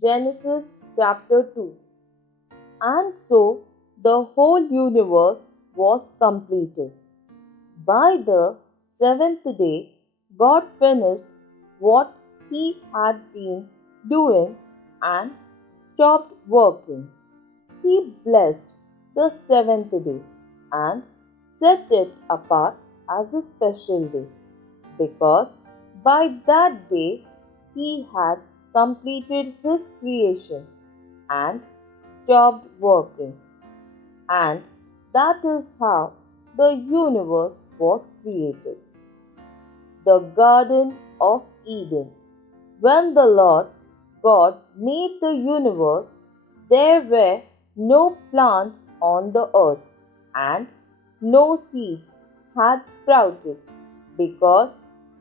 Genesis chapter 2. And so the whole universe was completed. By the seventh day, God finished what He had been doing and stopped working. He blessed the seventh day and set it apart as a special day, because by that day He had completed His creation and stopped working. And that is how the universe was created. The Garden of Eden. When the Lord God made the universe, there were no plants on the earth, and no seeds had sprouted, because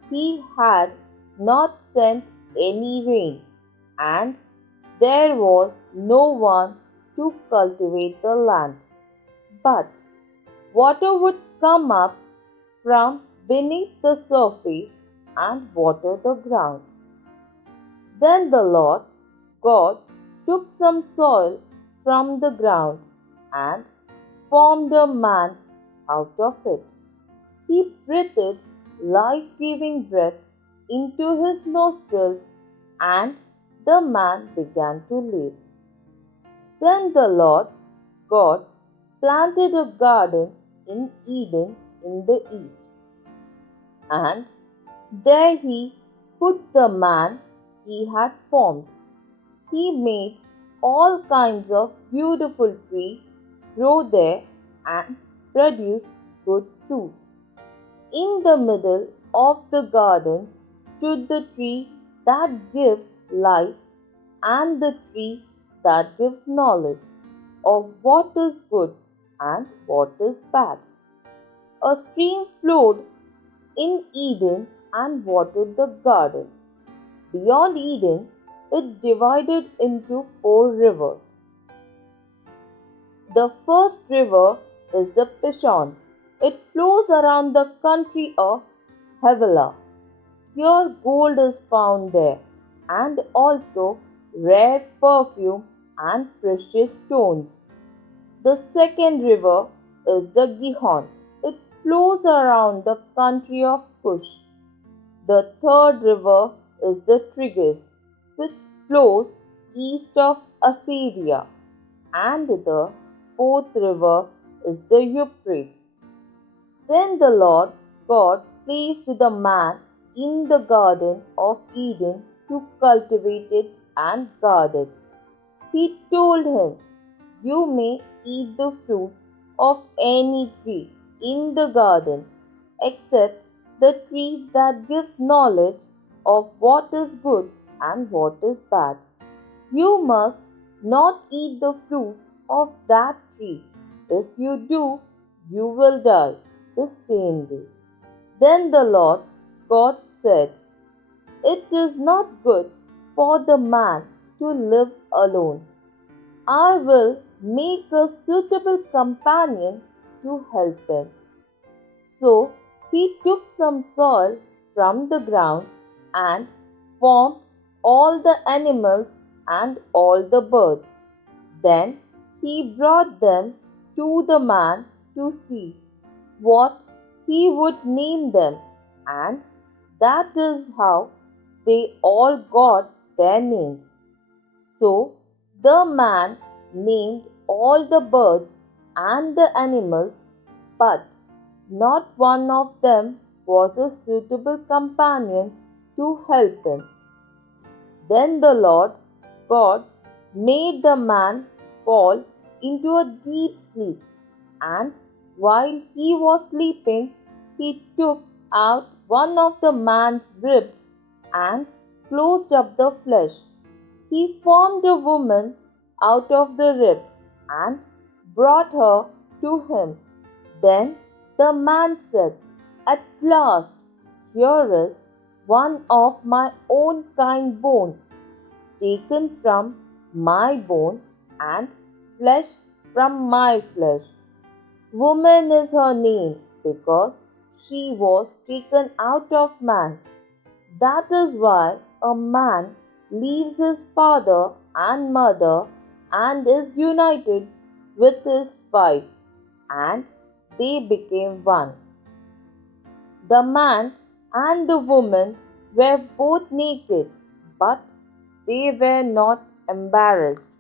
He had not sent any rain, and there was no one to cultivate the land. But water would come up from beneath the surface and water the ground. Then the Lord God took some soil from the ground and formed a man out of it. He breathed life giving breath into his nostrils, and the man began to live. Then the Lord God planted a garden in Eden in the east, and there he put the man he had formed. He made all kinds of beautiful trees grow there and produce good fruit. In the middle of the garden stood the tree that gives life and the tree that gives knowledge of what is good and what is bad. A stream flowed in Eden and watered the garden. Beyond Eden, it divided into four rivers. The first river is the Pishon. It flows around the country of Havilah. Pure gold is found there, and also rare perfume and precious stones. The second river is the Gihon. It flows around the country of Cush. The third river is the Tigris, which flows east of Assyria, and the fourth river is the Euphrates. Then the Lord God placed the man in the garden of Eden to cultivate it and guard it. He told him, "You may eat the fruit of any tree in the garden, except the tree that gives knowledge of what is good and what is bad. You must not eat the fruit of that tree. If you do, you will die the same day." Then the Lord God said, "It is not good for the man to live alone. I will make a suitable companion to help him." So he took some soil from the ground and formed all the animals and all the birds. Then he brought them to the man to see what he would name them, and that is how they all got their names. So the man named all the birds and the animals, but not one of them was a suitable companion to help him. Then the Lord God made the man fall into a deep sleep, and while he was sleeping, he took out one of the man's ribs and closed up the flesh. He formed a woman out of the rib and brought her to him. Then the man said, "At last, here is one of my own kind bone, taken from my bone and flesh from my flesh. Woman is her name, because she was taken out of man. That is why a man leaves his father and mother and is united with his wife, and they became one. The man and the woman were both naked, but they were not embarrassed.